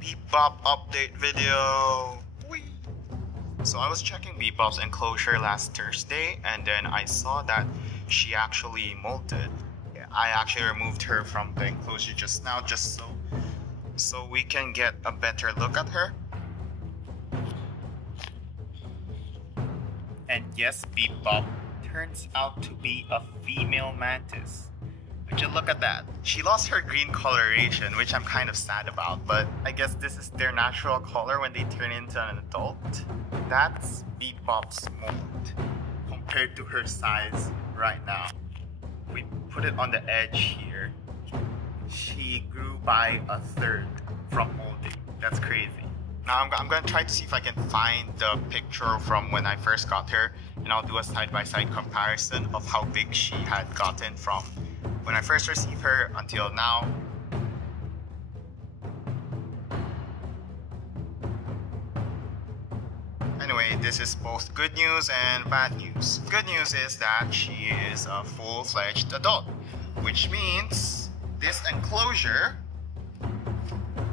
BeepBop update video. Whee! So I was checking BeepBop's Enclosure last Thursday, and then I saw that she actually molted. I actually removed her from the Enclosure just now, just so we can get a better look at her. And yes, BeepBop turns out to be a female mantis. Would you look at that? She lost her green coloration, which I'm kind of sad about, but I guess this is their natural color when they turn into an adult. That's BeepBop's mold compared to her size right now. We put it on the edge here. She grew by a third from molding. That's crazy. Now I'm going to try to see if I can find the picture from when I first got her, and I'll do a side-by-side comparison of how big she had gotten from when I first received her until now. Anyway, this is both good news and bad news. Good news is that she is a full-fledged adult, which means this Enclosure,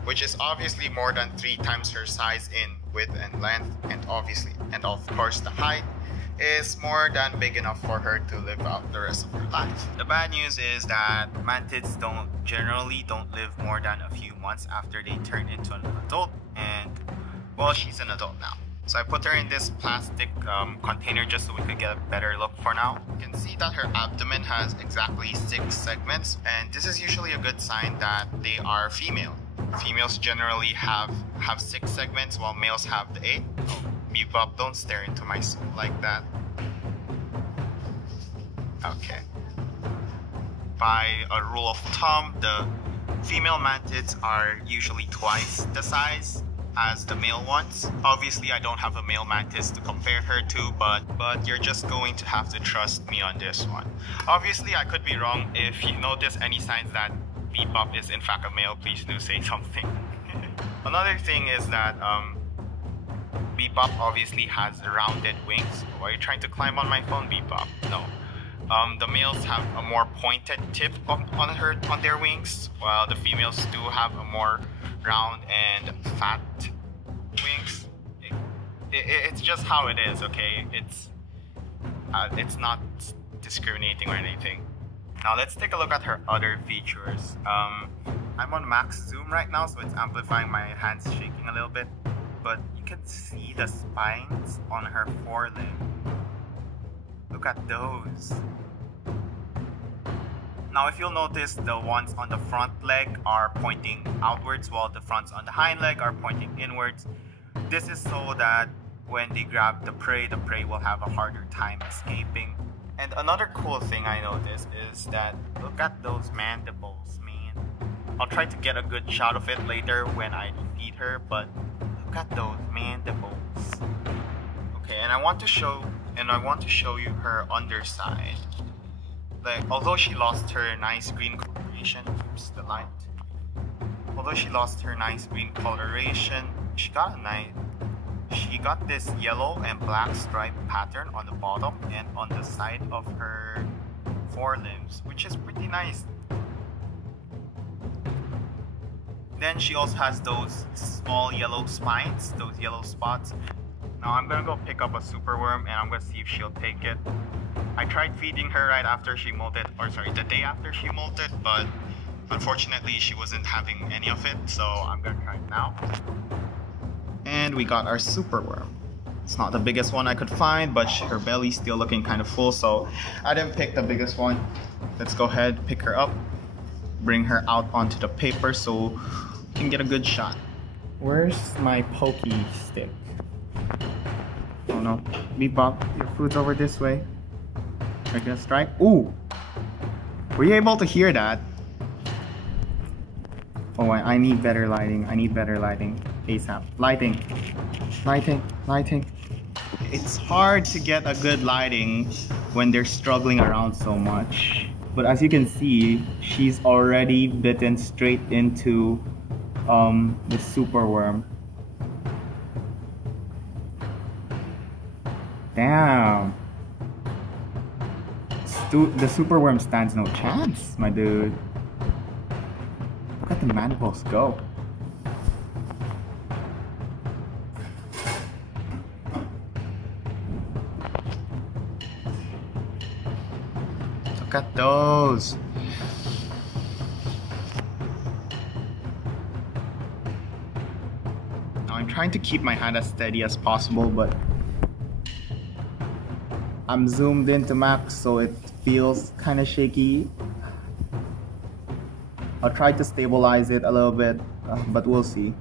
which is obviously more than 3 times her size in width and length, and of course the height, is more than big enough for her to live out the rest of her life. The bad news is that mantids generally don't live more than a few months after they turn into an adult, and well, she's an adult now. So I put her in this plastic container just so we could get a better look for now. You can see that her abdomen has exactly 6 segments, and this is usually a good sign that they are female. Females generally have 6 segments while males have the 8. Oh, BeepBop, don't stare into my soul like that. Okay. By a rule of thumb, the female mantids are usually twice the size as the male ones. Obviously, I don't have a male mantis to compare her to, but you're just going to have to trust me on this one. Obviously, I could be wrong. If you notice any signs that BeepBop is in fact a male, please do say something. Another thing is that BeepBop obviously has rounded wings. Why are you trying to climb on my phone, BeepBop? No. The males have a more pointed tip on their wings, while the females do have a more round and fat wings. It's just how it is, okay? It's not discriminating or anything. Now let's take a look at her other features. I'm on max zoom right now, so it's amplifying my hands shaking a little bit, but you can see the spines on her forelimb. Look at those. Now if you'll notice, the ones on the front leg are pointing outwards while the fronts on the hind leg are pointing inwards. This is so that when they grab the prey will have a harder time escaping. And another cool thing I noticed is that look at those mandibles, man. I'll try to get a good shot of it later when I feed her, but look at those mandibles. Okay, and I want to show you her underside. Like, although she lost her nice green coloration, oops, the light. Although she lost her nice green coloration, she got this yellow and black stripe pattern on the bottom and on the side of her forelimbs, which is pretty nice. Then she also has those small yellow spines, those yellow spots. Now I'm gonna go pick up a superworm and I'm gonna see if she'll take it. I tried feeding her right after she molted, or sorry, the day after she molted, but unfortunately she wasn't having any of it, so I'm gonna try it now. And we got our superworm. It's not the biggest one I could find, but her belly's still looking kind of full, so I didn't pick the biggest one. Let's go ahead, pick her up, bring her out onto the paper so we can get a good shot. Where's my pokey stick? Oh no, BeepBop, your food's over this way. Are you gonna strike? Ooh! Were you able to hear that? Oh, I need better lighting. I need better lighting. ASAP. Lighting. Lighting. Lighting. It's hard to get a good lighting when they're struggling around so much. But as you can see, she's already bitten straight into the superworm. Damn. The superworm stands no chance, my dude. Look at the mandibles go. Look at those. Now I'm trying to keep my hand as steady as possible, but I'm zoomed into max, so it feels kind of shaky. I'll try to stabilize it a little bit, but we'll see.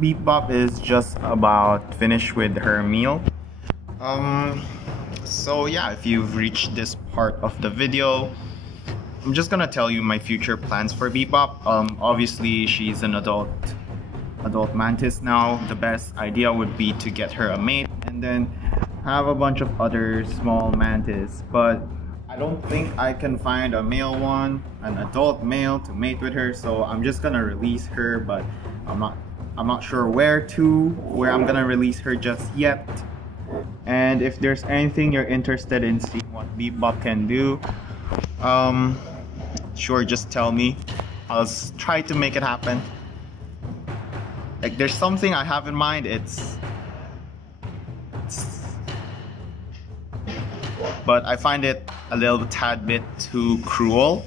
BeepBop is just about finished with her meal. So yeah, if you've reached this part of the video, I'm just gonna tell you my future plans for BeepBop. Obviously she's an adult mantis now. The best idea would be to get her a mate and then have a bunch of other small mantis, but I don't think I can find a male one, an adult male to mate with her, so I'm just gonna release her, but I'm not sure where I'm gonna release her just yet. And if there's anything you're interested in seeing what BeepBop can do, sure, just tell me. I'll try to make it happen. Like, there's something I have in mind. But I find it a little tad bit too cruel.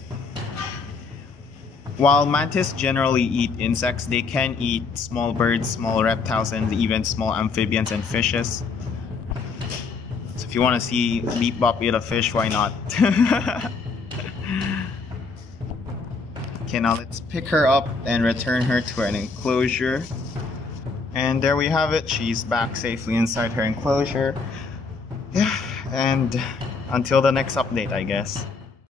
While mantis generally eat insects, they can eat small birds, small reptiles, and even small amphibians and fishes. So if you want to see BeepBop eat a fish, why not? Okay, now let's pick her up and return her to an enclosure. And there we have it. She's back safely inside her enclosure. Yeah, and until the next update, I guess.